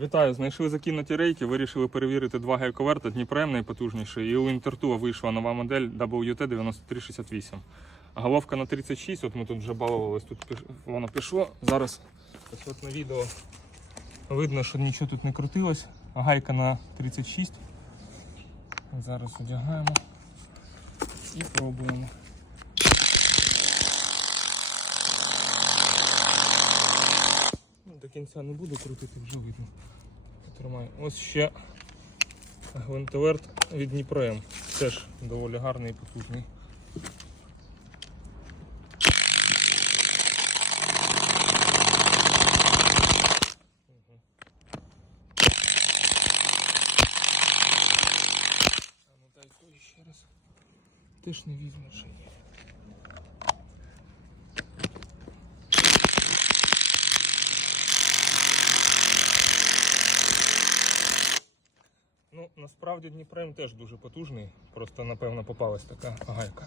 Вітаю, знайшли закинуті рейки, вирішили перевірити два гайковерта, Дніпром найпотужніший, і у Інтертуа вийшла нова модель WT9368. Головка на 36, от ми тут вже балувались, тут воно пішло. Зараз ось от на відео видно, що нічого тут не крутилось. Гайка на 36. Зараз одягаємо і пробуємо. Ну, До кінця не буду крутити, вже видно. Потримаю. Ось ще гвинтоверт від Дніпром. Теж доволі гарний і потужний. Ну. Теж не візьмеш. Ну, насправді Дніпрем теж дуже потужний, просто напевно попалась така гайка.